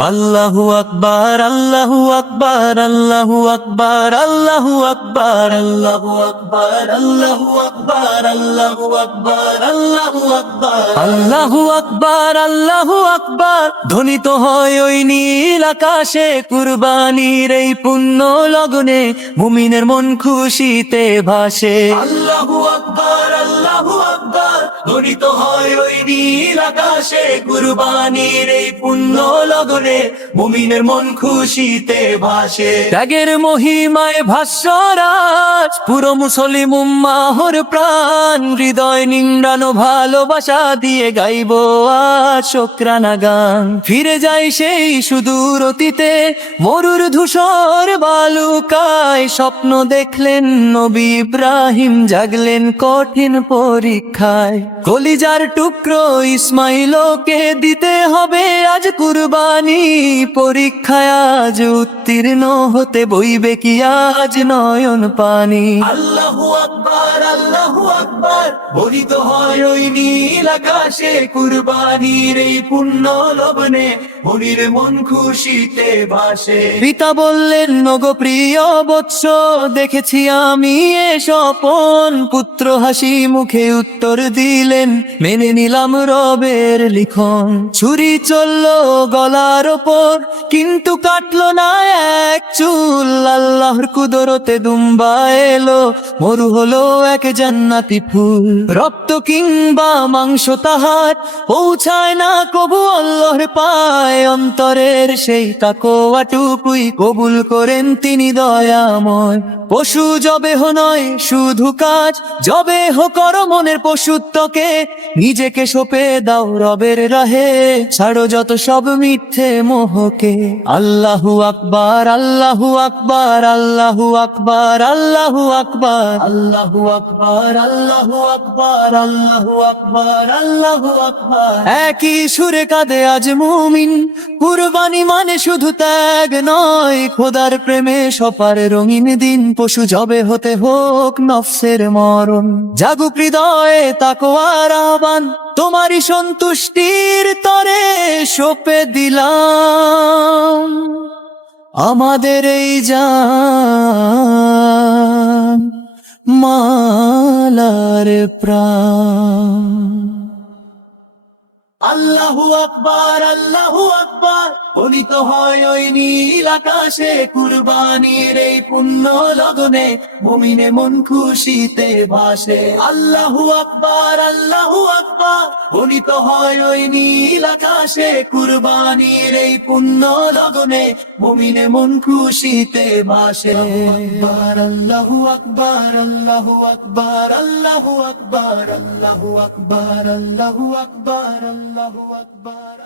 আল্লাহু আকবার, আল্লাহু আকবার, আল্লাহু আকবার, আল্লাহু আকবার, আল্লাহু আকবার, আল্লাহু আকবার, আল্লাহু আকবার, আল্লাহু আকবার, আল্লাহু আকবার, আল্লাহু আকবার। ধ্বনিত হয় ওই নীল আকাশে, কুরবানির এই পুণ্য লগ্নে মুমিনের মন খুশিতে ভাসে। আল্লাহু আকবার, আল্লাহু আকবার। ধ্বনিত হয় ওই নীল আকাশে, কুরবানির এই পুণ্য লগ্নে মুমিনের মন খুশিতে ভাসে। ত্যাগের মহিমায় ভাস্বরাজ, পুরো মুসলিম উম্মাহর প্রাণ, হৃদয় নিংড়ানো ভালোবাসা দিয়ে গাইব আজ শুকরানা গান। ফিরে যায় সেই সুদূর অতীতে, মরুর ধূসর বালুকায়, স্বপ্ন দেখলেন নবী ইব্রাহিম, জাগলেন কঠিন পরীক্ষায়। কলিজার টুকরো ইসমাইলকে দিতে হবে আজ কুরবানি, পরীক্ষায় আজ উত্তীর্ণ হতে বইবে কি আজ নয়ন পানি। আল্লাহু আকবার, আল্লাহু আকবার। বলিত হয় ওই নীল আকাশে, কুরবানির এই পুণ্য লগ্নে মুনির মন খুশিতে ভাসে। পিতা বললেন, নগো প্রিয় বৎস, দেখেছি আমি এ স্বপন। পুত্র হাসি মুখে উত্তর দিলেন, মেনে নিলাম রবের লিখন। ছুরি চলল গলার ওপর, কিন্তু কাটলো না এক চুল। আল্লাহর কুদরতে দুম্বা এলো, মরু হলো এক জান্নাতি ফুল। রক্ত কিংবা মাংস তাহার পৌঁছায় না কবু আল্লাহর পায়, অন্তরের সেই তাকওয়াটুকুই কবুল করেন তিনি দয়াময়। পশু জবেহ নয় শুধু কাজ, জবেহ করো মনের পশুত্বকে, নিজেকে সঁপে দাও রবের রাহে, ছাড়ো যত সব মিথ্যে মোহকে। আল্লাহু আকবার, আল্লাহু আকবার, আল্লাহু আকবার, আল্লাহু আকবার, আল্লাহু আকবার, আল্লাহু আকবার, আল্লাহু আকবার, আল্লাহু আকবার। একই সুরে কাঁদে আজ মুমিন, কুরবানি মানে শুধু ত্যাগ নয়, খোদার প্রেমে সপার রঙিন দিন। পশু জবে হতে হোক নফসের মরণ, জাগুক হৃদয়ে তাকওয়ার আহ্বান, তোমারই সন্তুষ্টির তরে সঁপে দিলাম আমাদের এই জান, মালার প্রাণ। আল্লাহু আকবার, আল্লাহু আকবার। বলিত হয় ওই নীল আকাশে, কুরবানির এই পুণ্য লগ্নে মুমিনে মন খুশিতে ভাসে। আল্লাহু আকবার, আল্লাহু আকবার। বলিত হয় ওই নীল আকাশে, কুরবানির এই পুণ্য লগ্নে মুমিনে মন খুশিতে ভাসে। আল্লাহু আকবার, আল্লাহু আকবার, আল্লাহু আকবার, আল্লাহু আকবার, আল্লাহু আকবার, আল্লাহু আকবার।